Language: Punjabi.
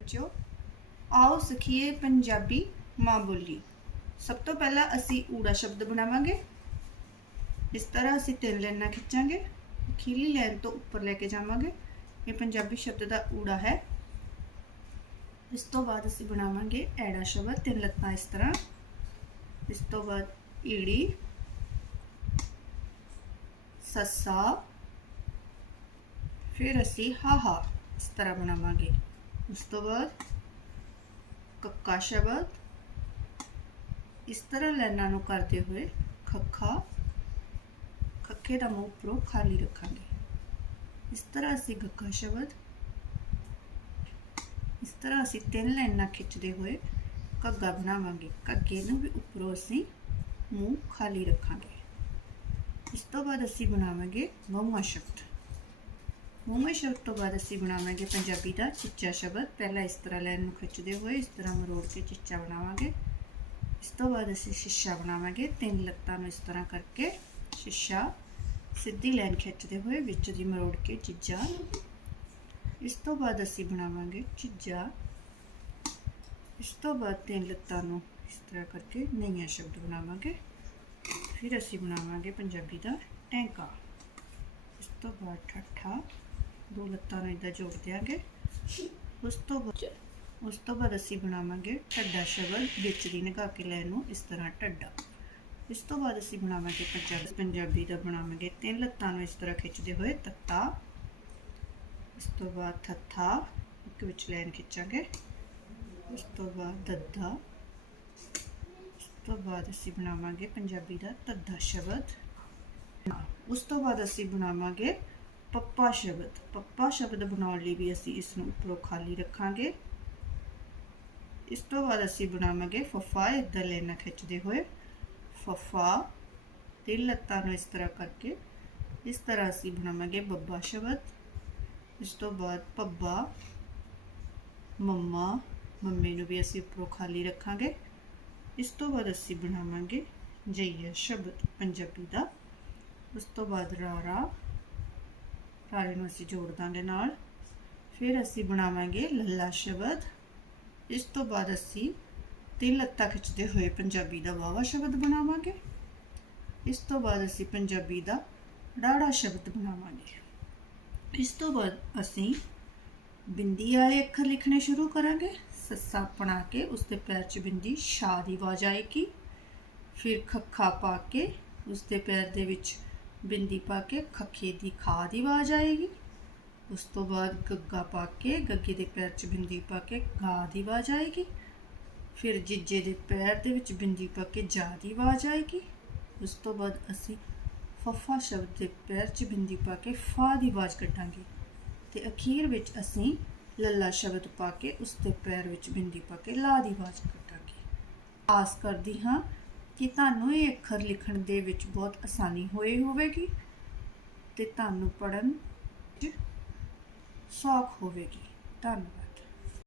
ਬੱਚਿਓ, ਆਓ ਸਿੱਖੀਏ ਪੰਜਾਬੀ ਮਾਂ ਬੋਲੀ। ਸਭ ਤੋਂ ਪਹਿਲਾਂ ਅਸੀਂ ਊੜਾ ਸ਼ਬਦ ਬਣਾਵਾਂਗੇ। ਇਸ ਤਰ੍ਹਾਂ ਅਸੀਂ ਤਿੰਨ ਲਾਈਨਾਂ ਖਿੱਚਾਂਗੇ। ਅਖੀਰਲੀ ਲਾਈਨ ਤੋਂ ਉੱਪਰ ਲੈ ਕੇ ਜਾਵਾਂਗੇ। ਇਹ ਪੰਜਾਬੀ ਸ਼ਬਦ ਦਾ ਊੜਾ ਹੈ। ਇਸ ਤੋਂ ਬਾਅਦ ਅਸੀਂ ਬਣਾਵਾਂਗੇ ਐੜਾ ਸ਼ਬਦ, ਤਿੰਨ ਲੱਤਾਂ ਇਸ ਤਰ੍ਹਾਂ। ਇਸ ਤੋਂ ਬਾਅਦ ਈੜੀ, ਸੱਸਾ। ਫਿਰ ਅਸੀਂ ਹਾਹਾ ਇਸ ਤਰ੍ਹਾਂ ਬਣਾਵਾਂਗੇ। ਉਸ ਤੋਂ ਬਾਅਦ ਕੱਕਾ ਸ਼ਬਦ ਇਸ ਤਰ੍ਹਾਂ ਲਾਈਨਾਂ ਨੂੰ ਕਰਦੇ ਹੋਏ ਖੱਖਾ, ਖੱਖੇ ਦਾ ਮੂੰਹ ਉੱਪਰੋਂ ਖਾਲੀ ਰੱਖਾਂਗੇ। ਇਸ ਤਰ੍ਹਾਂ ਅਸੀਂ ਗੱਗਾ ਸ਼ਬਦ ਇਸ ਤਰ੍ਹਾਂ ਅਸੀਂ ਤਿੰਨ ਲਾਈਨਾਂ ਖਿੱਚਦੇ ਹੋਏ ਘੱਗਾ ਬਣਾਵਾਂਗੇ। ਘੱਗੇ ਨੂੰ ਵੀ ਉੱਪਰੋਂ ਅਸੀਂ ਮੂੰਹ ਖਾਲੀ ਰੱਖਾਂਗੇ। ਇਸ ਤੋਂ ਬਾਅਦ ਅਸੀਂ ਬਣਾਵਾਂਗੇ ਮੂੰਹਾਂ ਸ਼ਬਦ। ਮੂੰਹਾਂ ਸ਼ਬਦ ਤੋਂ ਬਾਅਦ ਅਸੀਂ ਬਣਾਵਾਂਗੇ ਪੰਜਾਬੀ ਦਾ ਚਿੱਚਾ ਸ਼ਬਦ। ਪਹਿਲਾਂ ਇਸ ਤਰ੍ਹਾਂ ਲਾਈਨ ਨੂੰ ਖਿੱਚਦੇ ਹੋਏ ਇਸ ਤਰ੍ਹਾਂ ਮਰੋੜ ਕੇ ਚਿੱਚਾ ਬਣਾਵਾਂਗੇ। ਇਸ ਤੋਂ ਬਾਅਦ ਅਸੀਂ ਸ਼ੀਸ਼ਾ ਬਣਾਵਾਂਗੇ। ਤਿੰਨ ਲੱਤਾਂ ਨੂੰ ਇਸ ਤਰ੍ਹਾਂ ਕਰਕੇ ਸ਼ੀਸ਼ਾ ਸਿੱਧੀ ਲਾਈਨ ਖਿੱਚਦੇ ਹੋਏ ਵਿੱਚ ਦੀ ਮਰੋੜ ਕੇ ਚਿੱਜਾ ਇਸ ਤੋਂ ਬਾਅਦ ਅਸੀਂ ਬਣਾਵਾਂਗੇ ਚਿੱਜਾ ਇਸ ਤੋਂ ਬਾਅਦ ਤਿੰਨ ਲੱਤਾਂ ਨੂੰ ਇਸ ਤਰ੍ਹਾਂ ਕਰਕੇ ਨਈਆਂ ਸ਼ਬਦ ਬਣਾਵਾਂਗੇ। ਫਿਰ ਅਸੀਂ ਬਣਾਵਾਂਗੇ ਪੰਜਾਬੀ ਦਾ ਟੈਂਕਾ। ਇਸ ਤੋਂ ਬਾਅਦ ਠੱਠਾ। ਦੋ ਲੱਤਾਂ ਨੂੰ ਇਦਾਂ ਜੋੜ ਦਿਆਂਗੇ ਉਸ ਤੋਂ ਬਾਅਦ ਉਸ ਤੋਂ ਬਾਅਦ ਅਸੀਂ ਬਣਾਵਾਂਗੇ ਠੱਡਾ ਸ਼ਬਦ ਵਿੱਚ ਦੀ ਨਿਗਾਹ ਕੇ ਲੈਣ ਨੂੰ ਇਸ ਤਰ੍ਹਾਂ ਠੱਡਾ ਇਸ ਤੋਂ ਬਾਅਦ ਅਸੀਂ ਬਣਾਵਾਂਗੇ ਪੰਜਾਬੀ ਪੰਜਾਬੀ ਦਾ ਬਣਾਵਾਂਗੇ। ਤਿੰਨ ਲੱਤਾਂ ਨੂੰ ਇਸ ਤਰ੍ਹਾਂ ਖਿੱਚਦੇ ਹੋਏ ਤੱਤਾ। ਇਸ ਤੋਂ ਬਾਅਦ ਥੱਥਾ ਇੱਕ ਵਿੱਚ ਲਾਈਨ ਖਿੱਚਾਂਗੇ। ਉਸ ਤੋਂ ਬਾਅਦ ਦੱਦਾ। ਇਸ ਤੋਂ ਬਾਅਦ ਅਸੀਂ ਬਣਾਵਾਂਗੇ ਪੰਜਾਬੀ ਦਾ ਤੱਦਾ ਸ਼ਬਦ। ਉਸ ਤੋਂ ਬਾਅਦ ਅਸੀਂ ਬਣਾਵਾਂਗੇ ਪੱਪਾ ਸ਼ਬਦ ਪੱਪਾ ਸ਼ਬਦ ਬਣਾਉਣ ਲਈ ਵੀ ਅਸੀਂ ਇਸ ਨੂੰ ਉੱਪਰੋਂ ਖਾਲੀ ਰੱਖਾਂਗੇ। ਇਸ ਤੋਂ ਬਾਅਦ ਅਸੀਂ ਬਣਾਵਾਂਗੇ ਫਫਾ ਇੱਧਰ ਲੈਣਾ ਖਿੱਚਦੇ ਹੋਏ। ਫਫਾ ਤਿੰਨ ਲੱਤਾਂ ਨੂੰ ਇਸ ਤਰ੍ਹਾਂ ਕਰਕੇ। ਇਸ ਤਰ੍ਹਾਂ ਅਸੀਂ ਬਣਾਵਾਂਗੇ ਬੱਬਾ ਸ਼ਬਦ ਇਸ ਤੋਂ ਬਾਅਦ ਪੱਬਾ, ਮੰਮਾ, ਮੰਮੀ ਨੂੰ ਵੀ ਅਸੀਂ ਉੱਪਰੋਂ ਖਾਲੀ ਰੱਖਾਂਗੇ। ਇਸ ਤੋਂ ਬਾਅਦ ਅਸੀਂ ਬਣਾਵਾਂਗੇ ਜਈਆ ਸ਼ਬਦ, ਪੰਜਾਬੀ ਦਾ। ਉਸ ਤੋਂ ਬਾਅਦ ਰਾਰਾ ਰਾਰੇ ਨੂੰ ਅਸੀਂ ਜੋੜ ਦਾਂਗੇ ਨਾਲ। ਫਿਰ ਅਸੀਂ ਬਣਾਵਾਂਗੇ ਲੱਲਾ ਸ਼ਬਦ। ਇਸ ਤੋਂ ਬਾਅਦ ਅਸੀਂ ਤਿੰਨ ਲੱਤਾਂ ਖਿੱਚਦੇ ਹੋਏ ਪੰਜਾਬੀ ਦਾ ਵਾਵਾ ਸ਼ਬਦ ਬਣਾਵਾਂਗੇ। ਇਸ ਤੋਂ ਬਾਅਦ ਅਸੀਂ ਪੰਜਾਬੀ ਦਾ ਡਾੜਾ ਸ਼ਬਦ ਬਣਾਵਾਂਗੇ। ਇਸ ਤੋਂ ਬਾਅਦ ਅਸੀਂ ਬਿੰਦੀ ਵਾਲੇ ਅੱਖਰ ਲਿਖਣੇ ਸ਼ੁਰੂ ਕਰਾਂਗੇ। ਸੱਸਾ ਬਣਾ ਕੇ ਉਸ ਦੇ ਪੈਰ 'ਚ ਬਿੰਦੀ ਸ਼ਾ ਦੀ ਆਵਾਜ਼ ਆਏਗੀ। ਫਿਰ ਖੱਖਾ ਪਾ ਕੇ ਉਸ ਦੇ ਪੈਰ ਦੇ ਵਿੱਚ ਬਿੰਦੀ ਪਾ ਕੇ ਖੱਖੇ ਦੀ ਖਾ ਦੀ ਆਵਾਜ਼ ਆਏਗੀ। ਉਸ ਤੋਂ ਬਾਅਦ ਗੱਗਾ ਪਾ ਕੇ, ਗੱਗੇ ਦੇ ਪੈਰ 'ਚ ਬਿੰਦੀ ਪਾ ਕੇ ਗਾ ਦੀ ਆਵਾਜ਼ ਆਏਗੀ। ਫਿਰ ਜੀਜੇ ਦੇ ਪੈਰ ਦੇ ਵਿੱਚ ਬਿੰਦੀ ਪਾ ਕੇ ਜਾ ਦੀ ਆਵਾਜ਼ ਆਏਗੀ। ਉਸ ਤੋਂ ਬਾਅਦ ਅਸੀਂ ਫੱਫਾ ਸ਼ਬਦ ਦੇ ਪੈਰ 'ਚ ਬਿੰਦੀ ਪਾ ਕੇ ਫਾ ਦੀ ਆਵਾਜ਼ ਕੱਢਾਂਗੇ ਤੇ ਅਖੀਰ ਵਿੱਚ ਅਸੀਂ ਲੱਲਾ ਸ਼ਬਦ ਪਾ ਕੇ ਉਸ ਦੇ ਪੈਰ ਵਿੱਚ ਬਿੰਦੀ ਪਾ ਕੇ ਲਾ ਦੀ ਆਵਾਜ਼ ਕੱਢਾਂਗੇ। ਆਸ ਕਰਦੀ ਹਾਂ ਕਿ ਤੁਹਾਨੂੰ ਇਹ ਅੱਖਰ ਲਿਖਣ ਦੇ ਵਿੱਚ ਬਹੁਤ ਆਸਾਨੀ ਹੋਈ ਹੋਵੇਗੀ ਤੇ ਤੁਹਾਨੂੰ ਪੜਨ 'ਚ ਸੌਖ ਹੋਵੇਗੀ। ਧੰਨਵਾਦ।